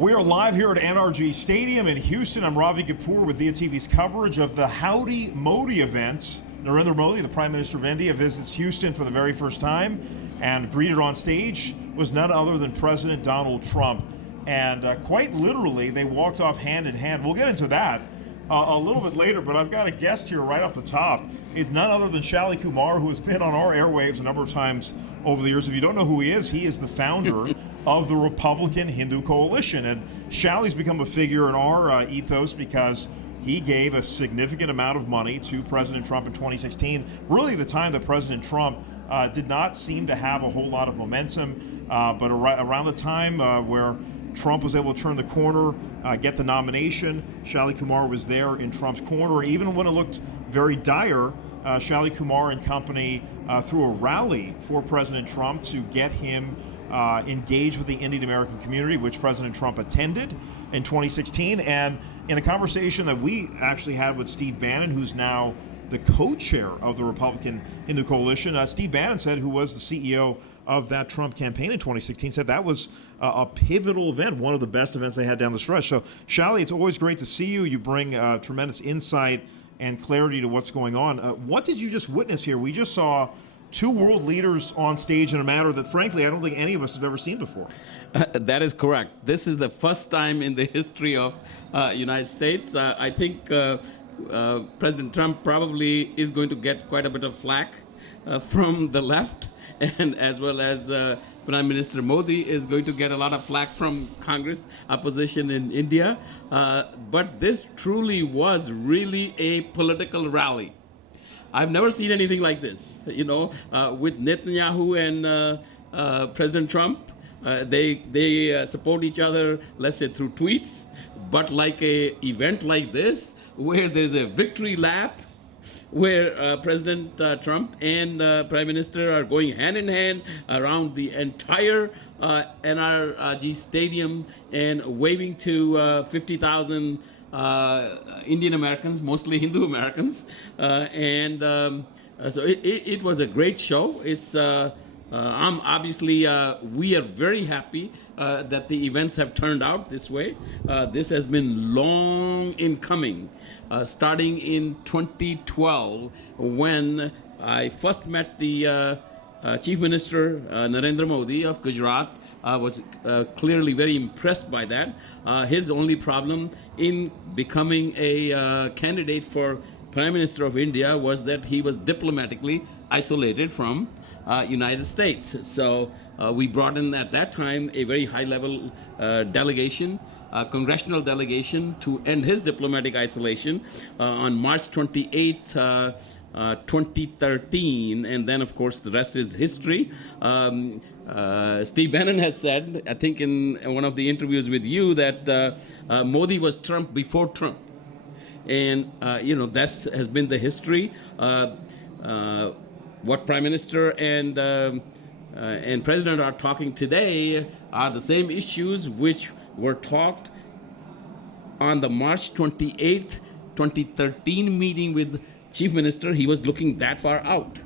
We are live here at NRG Stadium in Houston. I'm Ravi Kapur with Diya TV's coverage of the Howdy Modi events. Narendra Modi, the Prime Minister of India, visits Houston for the very first time, and greeted on stage was none other than President Donald Trump. And quite literally, they walked off hand in hand. We'll get into that a little bit later, but I've got a guest here right off the top. It's none other than Shalabh Kumar, who has been on our airwaves a number of times over the years. If you don't know who he is the founder of the Republican Hindu Coalition. And Shally's become a figure in our ethos because he gave a significant amount of money to President Trump in 2016, really at a time that President Trump did not seem to have a whole lot of momentum, but around the time where Trump was able to turn the corner, get the nomination, Shalabh Kumar was there in Trump's corner. Even when it looked very dire, Shalabh Kumar and company threw a rally for President Trump to get him engaged with the Indian American community, which President Trump attended in 2016. And in a conversation that we actually had with Steve Bannon, who's now the co-chair of the Republican Hindu Coalition, Steve Bannon said, who was the CEO of that Trump campaign in 2016, said that was a pivotal event, one of the best events they had down the stretch. So, Shally, it's always great to see you. You bring tremendous insight and clarity to what's going on. What did you just witness here? We just saw two world leaders on stage in a manner that, frankly, I don't think any of us have ever seen before. That is correct. This is the first time in the history of United States. I think President Trump probably is going to get quite a bit of flack from the left, and as well as Prime Minister Modi is going to get a lot of flack from Congress opposition in India. But this truly was really a political rally. I've never seen anything like this, with Netanyahu and President Trump. They support each other, let's say, through tweets, but like a event like this, where there's a victory lap, where President Trump and Prime Minister are going hand in hand around the entire NRG Stadium and waving to 50,000 Indian Americans, mostly Hindu Americans, so it was a great show. It's obviously we are very happy that the events have turned out this way. This has been long in coming, starting in 2012 when I first met the Chief Minister Narendra Modi of Gujarat. I was clearly very impressed by that. His only problem in becoming a candidate for Prime Minister of India was that he was diplomatically isolated from United States. So we brought in at that time a very high-level delegation, congressional delegation, to end his diplomatic isolation on March 28th, 2013, and then, of course, the rest is history. Steve Bannon has said, I think in one of the interviews with you, that Modi was Trump before Trump. And, that has been the history. What Prime Minister and President are talking today are the same issues which were talked on the March 28th, 2013 meeting with Chief Minister. He was looking that far out.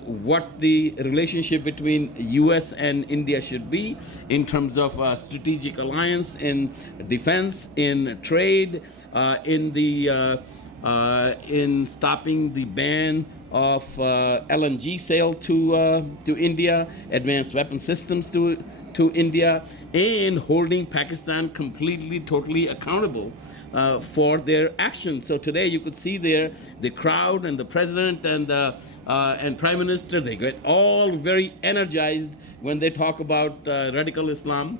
What the relationship between U.S. and India should be in terms of strategic alliance in defense, in trade, in stopping the ban of LNG sale to India, advanced weapon systems to India, and holding Pakistan completely, totally accountable for their actions. So today you could see there the crowd and the president and prime minister, they get all very energized when they talk about radical Islam,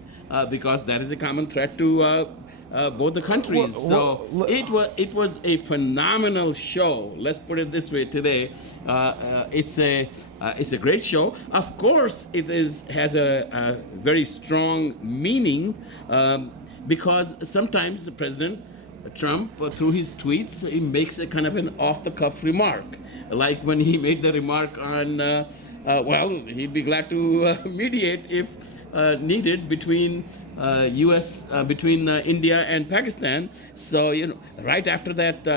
because that is a common threat to both the countries. It was a phenomenal show. Let's put it this way today. It's a great show. Of course, it has a very strong meaning, because sometimes the president Trump, through his tweets, he makes a kind of an off-the-cuff remark, like when he made the remark on, he'd be glad to mediate if needed between India and Pakistan. So right after that,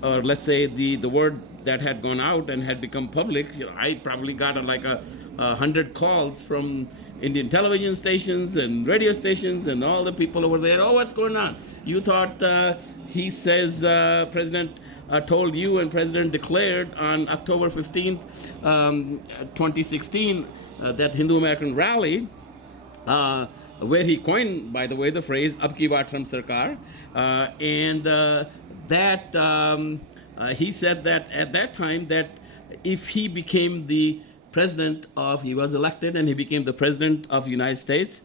or let's say the word that had gone out and had become public, I probably got like 100 calls from Indian television stations and radio stations and all the people over there. Oh, what's going on? You thought he says President told you and President declared on October 15th, 2016, that Hindu American rally, where he coined, by the way, the phrase "Ab ki baar Trump Sarkar," and he said that at that time that if he became the president he was elected and he became the president of the United States,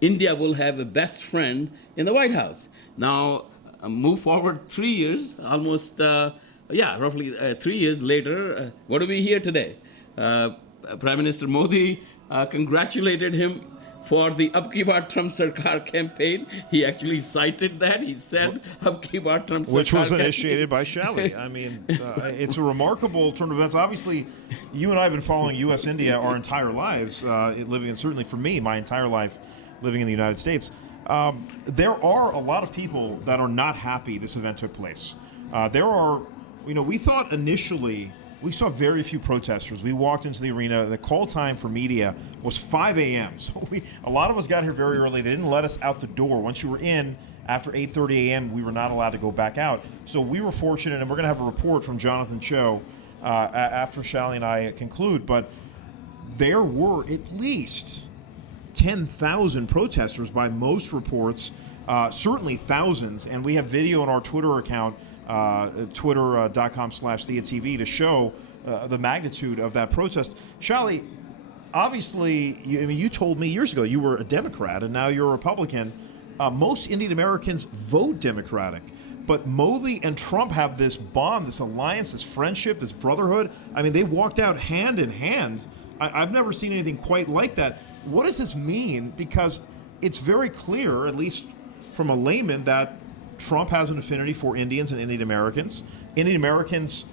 India will have a best friend in the White House. Now, move forward 3 years, almost, roughly 3 years later, what do we hear today? Prime Minister Modi congratulated him for the Ab ki baar Trump Sarkar campaign. He actually cited that. He said Ab ki baar Trump Sarkar, which was initiated by Shalli. I mean, it's a remarkable turn of events. Obviously, you and I have been following U.S.-India our entire lives, living, and certainly for me, my entire life living in the United States. There are a lot of people that are not happy this event took place. We thought initially we saw very few protesters. We walked into the arena. The call time for media was 5 a.m. So a lot of us got here very early. They didn't let us out the door. Once you were in, after 8:30 a.m., we were not allowed to go back out. So we were fortunate, and we're going to have a report from Jonathan Cho after Shalli and I conclude. But there were at least 10,000 protesters by most reports, certainly thousands. And we have video on our Twitter account, twitter.com/Diya TV, to show the magnitude of that protest. Shalli, obviously, you told me years ago you were a Democrat and now you're a Republican. Most Indian Americans vote Democratic. But Modi and Trump have this bond, this alliance, this friendship, this brotherhood. I mean, they walked out hand in hand. I've never seen anything quite like that. What does this mean? Because it's very clear, at least from a layman, that Trump has an affinity for Indians and Indian Americans. Indian Americans,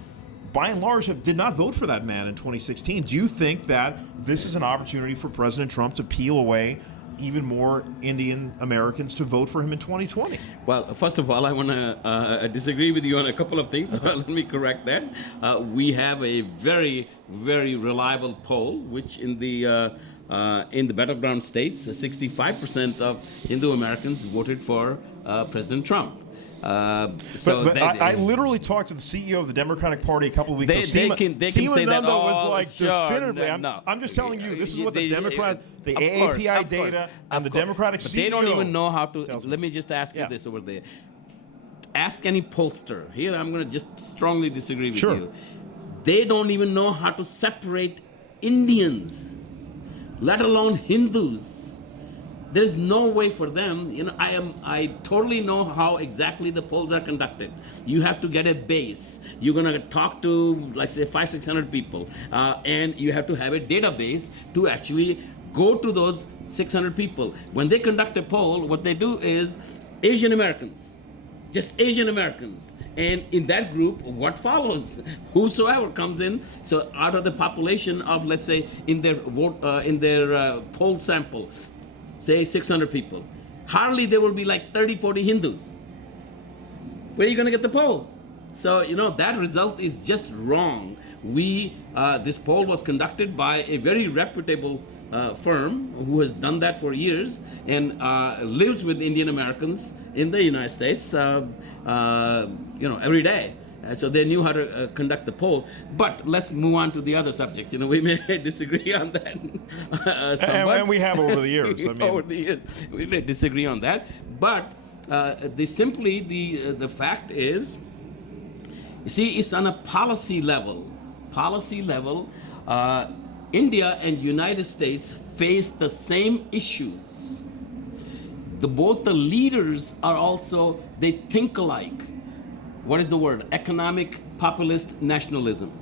by and large, did not vote for that man in 2016. Do you think that this is an opportunity for President Trump to peel away even more Indian Americans to vote for him in 2020? Well, first of all, I want to disagree with you on a couple of things. Let me correct that. We have a very, very reliable poll, which in the battleground states, 65% of Hindu Americans voted for President Trump. I literally talked to the CEO of the Democratic Party a couple of weeks ago. They can say that. Was like definitively. No. I'm just telling you, this is what the AAPI data and the Democratic CEO. They don't even know how to. Let me just ask you this over there. Ask any pollster. Here, I'm going to just strongly disagree with you. They don't even know how to separate Indians, let alone Hindus. There's no way for them. I totally know how exactly the polls are conducted. You have to get a base. You're gonna talk to, let's say, 500-600 people, and you have to have a database to actually go to those 600 people. When they conduct a poll, what they do is Asian Americans, just Asian Americans. And in that group, what follows? Whosoever comes in. So out of the population of, let's say, in their poll sample, say 600 people, hardly there will be like 30, 40 Hindus. Where are you going to get the poll? So, that result is just wrong. This poll was conducted by a very reputable firm who has done that for years and lives with Indian Americans in the United States, every day. So they knew how to conduct the poll. But let's move on to the other subjects. We may disagree on that. And we have over the years. Over the years, we may disagree on that. But the fact is, you see, it's on a policy level. India and United States face the same issues. Both the leaders are also, they think alike. What is the word? Economic populist nationalism.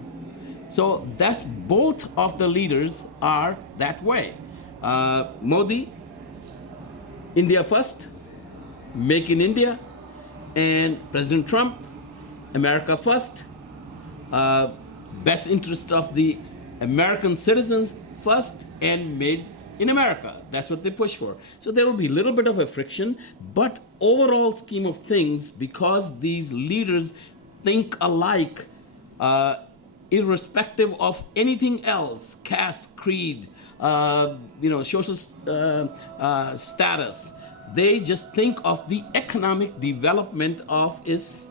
So that's both of the leaders are that way. Modi, India first, make in India, and President Trump, America first, best interest of the American citizens first, and made in America. That's what they push for. So there will be a little bit of a friction, but overall scheme of things, because these leaders think alike, irrespective of anything else, caste, creed, social status. They just think of the economic development of its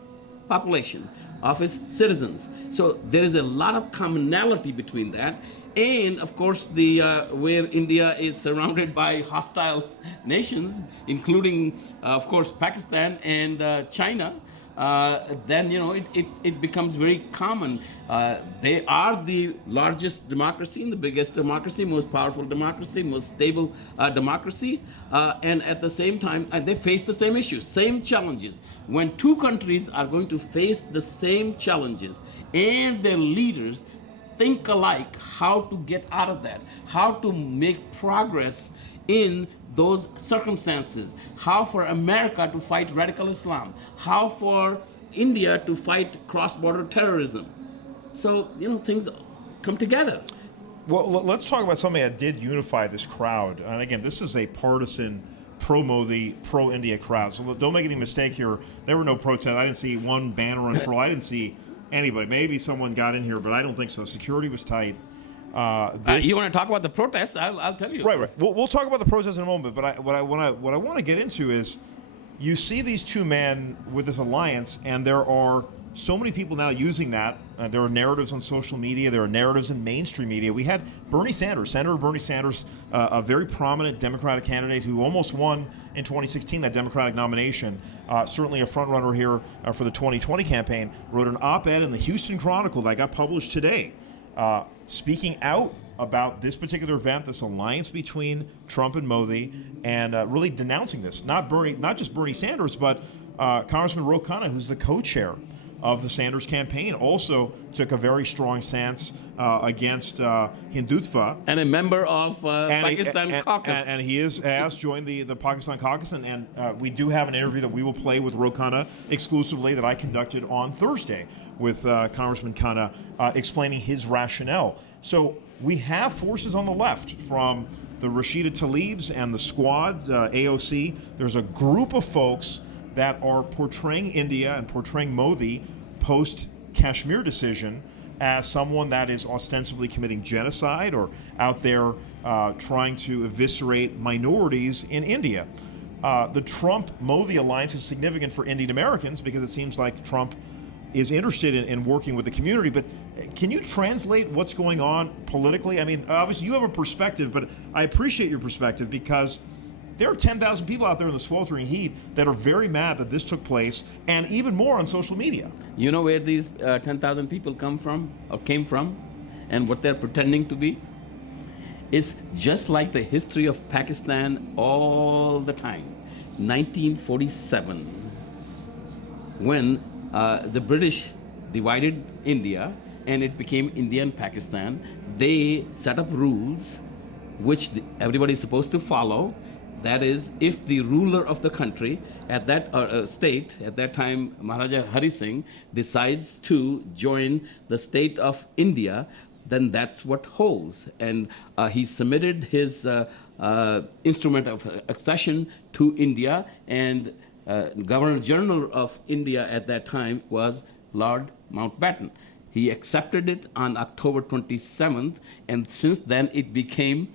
population, of its citizens. So there is a lot of commonality between that. And of course, where India is surrounded by hostile nations, including, of course, Pakistan and China, then it becomes very common. They are the largest democracy, and the biggest democracy, most powerful democracy, most stable democracy, and at the same time, they face the same issues, same challenges. When two countries are going to face the same challenges, and their leaders think alike, how to get out of that, how to make progress in those circumstances, how for America to fight radical Islam, how for India to fight cross-border terrorism. So, things come together. Well, let's talk about something that did unify this crowd. And again, this is a partisan, pro-Modi, pro-India crowd. So don't make any mistake here. There were no protests. I didn't see one banner unfurled. I didn't see anybody. Maybe someone got in here, but I don't think so. Security was tight. You want to talk about the protest? I'll tell you. Right. We'll talk about the protest in a moment. But what I want to get into is, you see these two men with this alliance, and there are so many people now using that. There are narratives on social media. There are narratives in mainstream media. We had Bernie Sanders, Senator Bernie Sanders, a very prominent Democratic candidate who almost won in 2016 that Democratic nomination. Certainly a front runner here for the 2020 campaign. Wrote an op-ed in the Houston Chronicle that got published today, speaking out about this particular event, this alliance between Trump and Modi, and really denouncing this. Not just Bernie Sanders, but Congressman Ro Khanna, who's the co-chair of the Sanders campaign, also took a very strong stance against Hindutva. And a member of Pakistan caucus. And he has joined the Pakistan caucus, and we do have an interview that we will play with Ro Khanna exclusively that I conducted on Thursday with Congressman Khanna explaining his rationale. So we have forces on the left from the Rashida Tlaibs and the squads, AOC. There's a group of folks that are portraying India and portraying Modi post-Kashmir decision as someone that is ostensibly committing genocide or out there trying to eviscerate minorities in India. The Trump-Modi alliance is significant for Indian Americans because it seems like Trump is interested in working with the community. But can you translate what's going on politically? I mean, obviously you have a perspective, but I appreciate your perspective because there are 10,000 people out there in the sweltering heat that are very mad that this took place, and even more on social media. You know where these 10,000 people come from or came from and what they're pretending to be? It's just like the history of Pakistan all the time. 1947, when the British divided India and it became India and Pakistan, they set up rules which everybody is supposed to follow. That is, if the ruler of the country at that state, at that time, Maharaja Hari Singh, decides to join the state of India, then that's what holds. And he submitted his instrument of accession to India, and Governor General of India at that time was Lord Mountbatten. He accepted it on October 27th, and since then it became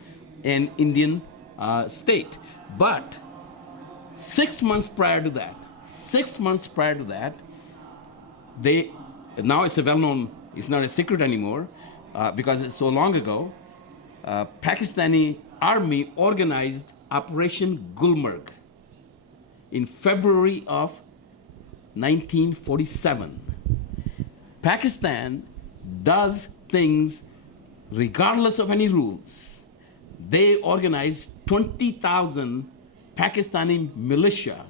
an Indian state. But 6 months prior to that, now it's a well-known, it's not a secret anymore, because it's so long ago, Pakistani army organized Operation Gulmarg in February of 1947. Pakistan does things regardless of any rules. They organized 20,000 Pakistani militia,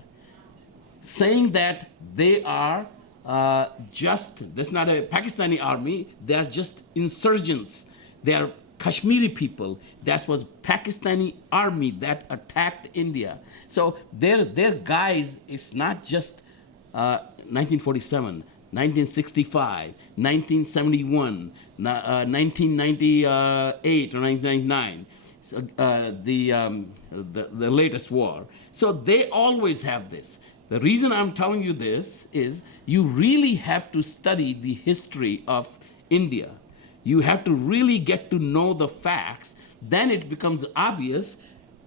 saying that they are that's not a Pakistani army, they are just insurgents. They are Kashmiri people. That was Pakistani army that attacked India. So their guys is not just 1947, 1965, 1971, 1998 or 1999. So, the latest war. So they always have this. The reason I'm telling you this is you really have to study the history of India You have to really get to know the facts. Then it becomes obvious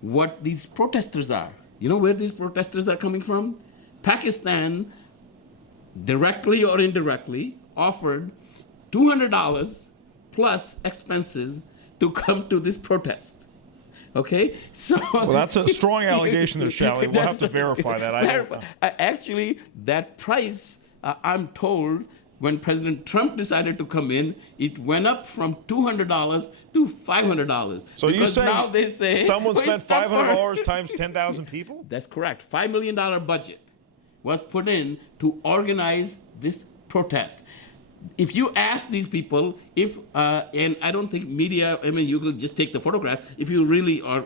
what these protesters are. You know where these protesters are coming from? Pakistan, directly or indirectly, offered $200 plus expenses to come to this protest. Okay, so well, that's a strong allegation there, Shally. We'll have to verify that. Actually, that price, I'm told, when President Trump decided to come in, it went up from $200 to $500. So you say now they say someone spent $500 times 10,000 people? That's correct. $5 million budget was put in to organize this protest. If you ask these people, and I don't think media, I mean, you could just take the photograph. If you really are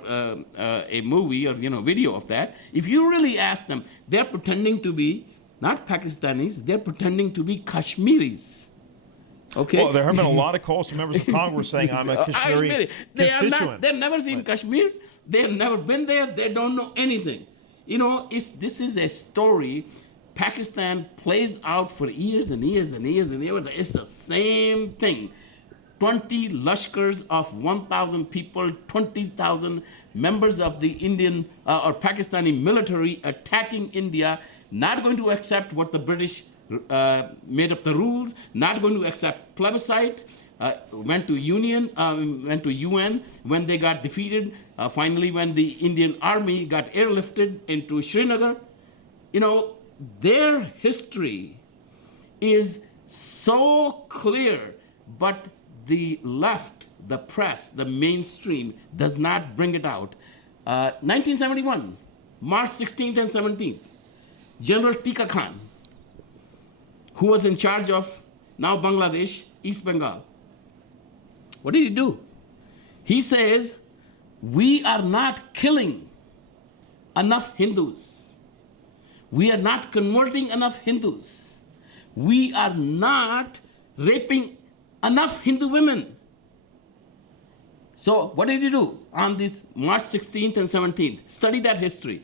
a movie or video of that, if you really ask them, they're pretending to be not Pakistanis, they're pretending to be Kashmiris. Okay. Well, there have been a lot of calls to members of Congress saying I'm a Kashmiri constituent. They've never seen Kashmir. They've never been there. They don't know anything. This is a story Pakistan plays out for years and years and years and years. It's the same thing. 20 Lashkars of 1,000 people, 20,000 members of the Indian or Pakistani military attacking India, not going to accept what the British made up the rules, not going to accept plebiscite, went to UN when they got defeated, finally when the Indian army got airlifted into Srinagar. Their history is so clear, but the left, the press, the mainstream does not bring it out. 1971, March 16th and 17th, General Tika Khan, who was in charge of now Bangladesh, East Bengal. What did he do? He says, we are not killing enough Hindus. We are not converting enough Hindus. We are not raping enough Hindu women. So what did he do on this March 16th and 17th? Study that history.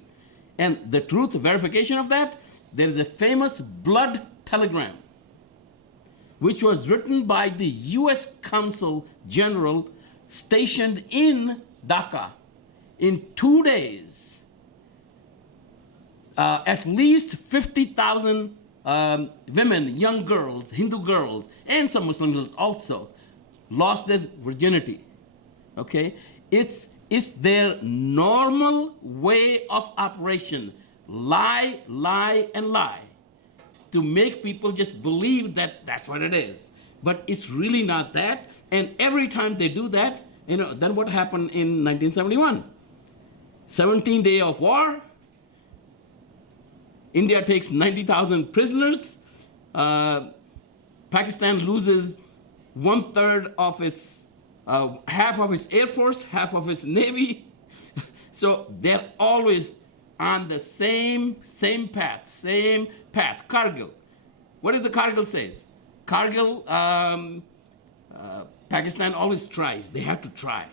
And the truth verification of that, there is a famous blood telegram, which was written by the US Consul General stationed in Dhaka. In 2 days, at least 50,000 women, young girls, Hindu girls, and some Muslim girls also, lost their virginity. Okay? It's their normal way of operation. Lie, lie, and lie. To make people just believe that that's what it is. But it's really not that. And every time they do that, then what happened in 1971? 17th day of war. India takes 90,000 prisoners. Pakistan loses 1/3 of its, half of its air force, half of its navy. So they're always on the same path. Kargil. What does the Kargil says? Kargil, Pakistan always tries. They have to try.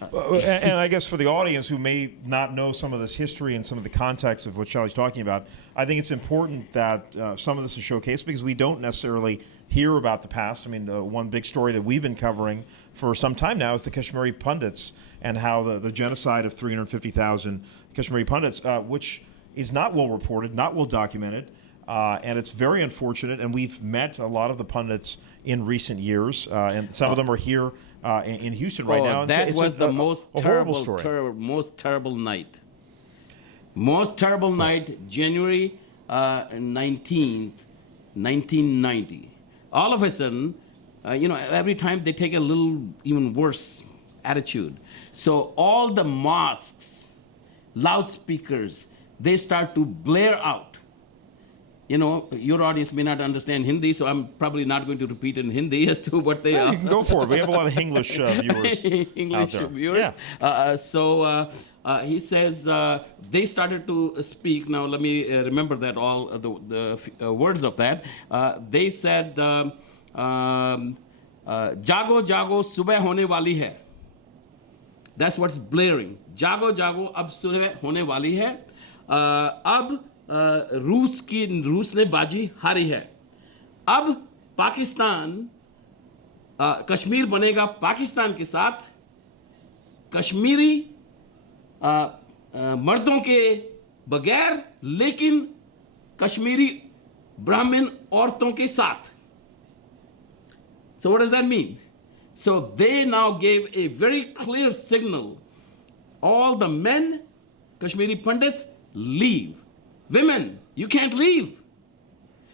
And I guess for the audience who may not know some of this history and some of the context of what Shally's talking about, I think it's important that some of this is showcased because we don't necessarily hear about the past. I mean, one big story that we've been covering for some time now is the Kashmiri Pundits and how the genocide of 350,000 Kashmiri Pundits, which is not well reported, not well documented, and it's very unfortunate. And we've met a lot of the pundits in recent years, and some of them are here in Houston right now. And that was the most horrible most terrible night. Most terrible night, January 19th, 1990. All of a sudden, every time they take a little even worse attitude. So all the mosques, loudspeakers, they start to blare out. Your audience may not understand Hindi, so I'm probably not going to repeat in Hindi as to what they are. You can go for it. We have a lot of English viewers English out there. viewers. Yeah. He says they started to speak. Now let me remember that all the words of that. They said, "Jago, jago, subah hone wali hai." That's what's blaring. Jago, jago, ab subah hone wali hai. Ab रूस ने बाजी हारी है. अब पाकिस्तान कश्मीर बनेगा पाकिस्तान के साथ, कश्मीरी मर्दों के बगैर, लेकिन कश्मीरी ब्राह्मण औरतों के साथ. So what does that mean? So they now gave a very clear signal. All the men, Kashmiri Pandits, leave. Women, you can't leave.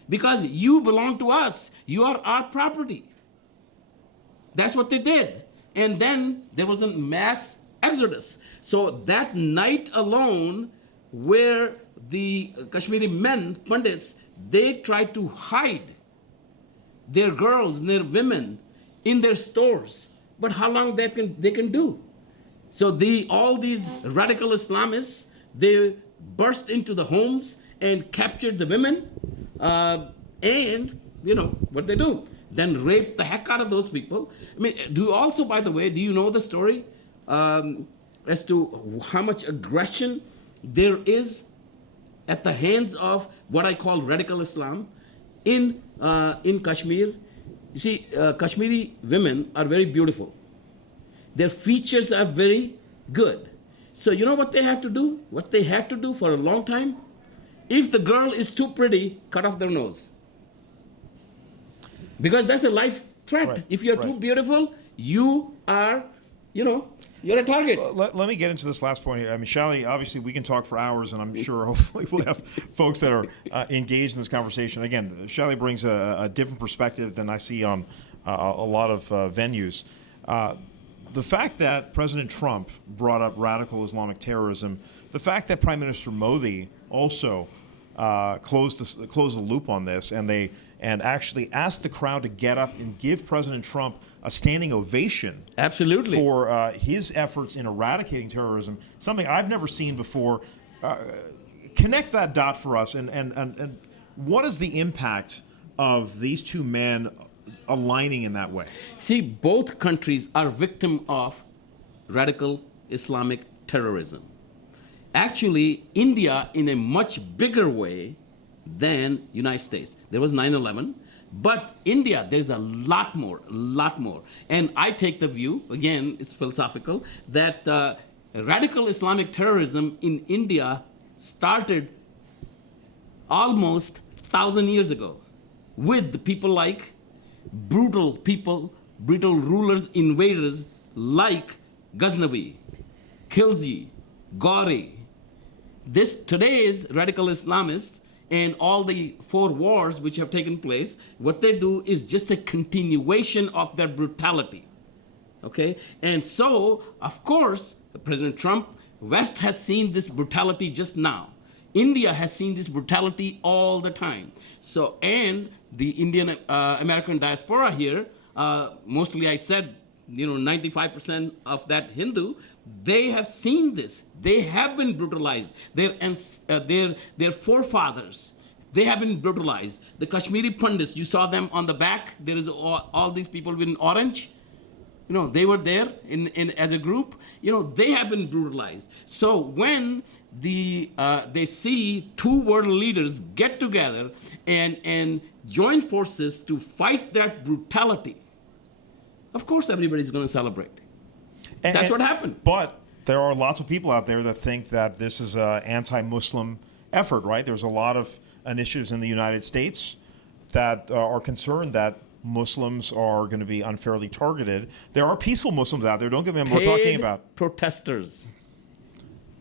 Because you belong to us. You are our property. That's what they did. And then there was a mass exodus. So that night alone, where the Kashmiri men, Pandits, they tried to hide their girls and their women in their stores. But how long they can do? So all these radical Islamists, they burst into the homes and captured the women, and what they do? Then rape the heck out of those people. I mean, by the way, do you know the story as to how much aggression there is at the hands of what I call radical Islam in Kashmir? You see, Kashmiri women are very beautiful. Their features are very good. So you know what they have to do? What they had to do for a long time? If the girl is too pretty, cut off their nose. Because that's a life threat. Right, if you're too beautiful, you are, you're a target. Let me get into this last point here. I mean, Shalli, obviously we can talk for hours, and I'm sure hopefully we'll have folks that are engaged in this conversation. Again, Shalli brings a different perspective than I see on a lot of venues. The fact that President Trump brought up radical Islamic terrorism, the fact that Prime Minister Modi also closed the loop on this, and actually asked the crowd to get up and give President Trump a standing ovation. Absolutely. For his efforts in eradicating terrorism, something I've never seen before. Connect that dot for us, and what is the impact of these two men aligning in that way? See, both countries are victim of radical Islamic terrorism. Actually, India in a much bigger way than United States. There was 9/11, but India, there's a lot more. And I take the view, again, it's philosophical, that radical Islamic terrorism in India started almost 1,000 years ago with the people like brutal rulers, invaders like Ghaznavi, Khilji, Gauri. Today's radical Islamists and all the 4 wars which have taken place, what they do is just a continuation of their brutality. Okay? And so, of course, President Trump, West has seen this brutality just now. India has seen this brutality all the time. So, and the Indian American diaspora here, mostly I said, 95% of that Hindu, they have seen this. They have been brutalized. Their forefathers, they have been brutalized. The Kashmiri Pandits, you saw them on the back. There is all these people in orange. They were there as a group. They have been brutalized. So when they see 2 world leaders get together and join forces to fight that brutality, of course everybody's going to celebrate. That's what happened. But there are lots of people out there that think that this is an anti-Muslim effort, right? There's a lot of initiatives in the United States that are concerned that Muslims are going to be unfairly targeted. There are peaceful Muslims out there. Don't get me wrong. We're talking about protesters.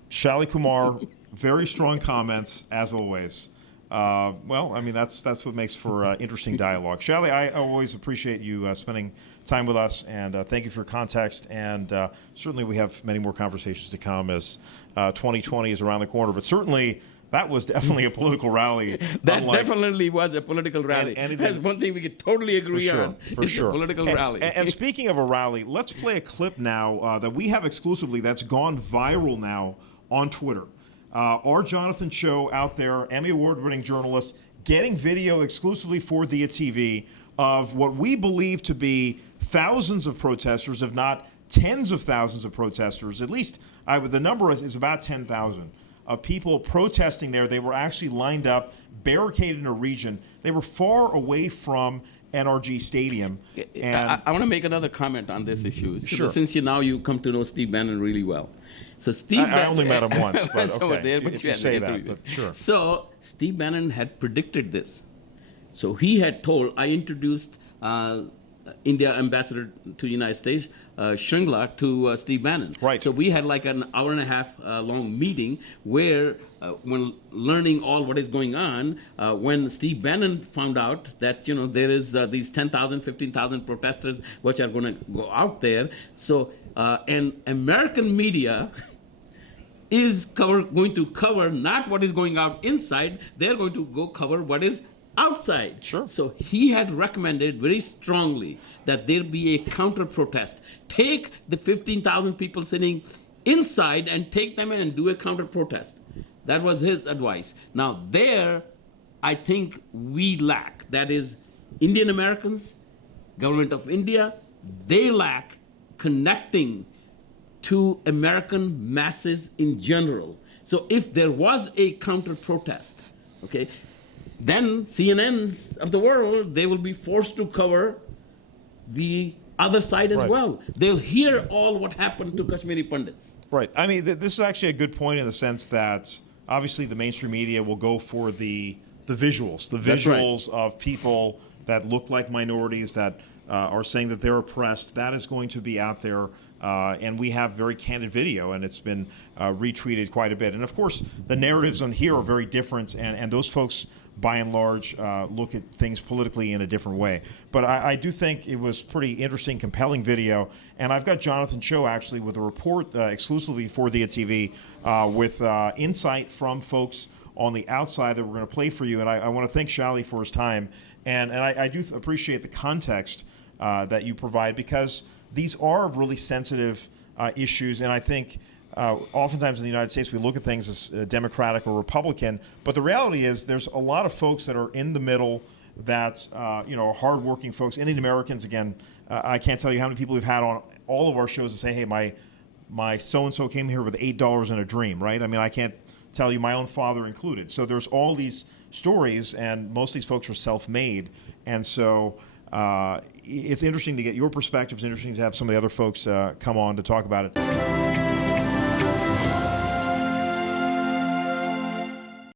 Shalli Kumar, very strong comments as always. Well, I mean that's what makes for interesting dialogue. Shalli, I always appreciate you spending time with us, and thank you for your context. And certainly we have many more conversations to come as 2020 is around the corner. But certainly that was definitely a political rally. That definitely was a political rally. That's one thing we could totally agree on. For sure. A political rally. And speaking of a rally, let's play a clip now that we have exclusively that's gone viral now on Twitter. Our Jonathan Cho out there, Emmy Award-winning journalist, getting video exclusively for Diya TV of what we believe to be thousands of protesters, if not tens of thousands of protesters. At least the number is about 10,000 of people protesting there. They were actually lined up, barricaded in a region. They were far away from NRG Stadium. And I want to make another comment on this issue. Sure. Since you come to know Steve Bannon really well. So Steve I only met him once, but okay, there, if you had say an that, interview. but sure. So Steve Bannon had predicted this. So he had told, I introduced India ambassador to United States, Shringla, to Steve Bannon. Right. So we had like an hour and a half long meeting where, when learning all what is going on, when Steve Bannon found out that there is these 10,000, 15,000 protesters which are going to go out there. So and American media is going to cover not what is going out inside. They're going to go cover what is outside. Sure. So he had recommended very strongly that there be a counter protest. Take the 15,000 people sitting inside and take them in and do a counter protest. That was his advice. Now there, I think we lack. That is, Indian Americans, government of India, they lack connecting to American masses in general. So if there was a counter protest, okay, then CNNs of the world, they will be forced to cover the other side as Right. well. They'll hear all what happened to Kashmiri Pandits. Right. I mean, this is actually a good point in the sense that obviously the mainstream media will go for the visuals, That's right. of people that look like minorities that are saying that they're oppressed. That is going to be out there. And we have very candid video, and it's been retweeted quite a bit. And of course, the narratives on here are very different, and those folks, by and large, look at things politically in a different way. But I do think it was pretty interesting, compelling video. And I've got Jonathan Cho actually with a report exclusively for Diya TV with insight from folks on the outside that we're going to play for you. And I want to thank Shalli for his time. And I do appreciate the context that you provide, because these are really sensitive issues. And I think oftentimes in the United States, we look at things as Democratic or Republican, but the reality is there's a lot of folks that are in the middle that, are hardworking folks. Indian Americans, again, I can't tell you how many people we've had on all of our shows that say, hey, my so-and-so came here with $8 and a dream, right? I mean, I can't tell you, my own father included. So there's all these stories, and most of these folks are self-made. And so it's interesting to get your perspective. It's interesting to have some of the other folks come on to talk about it.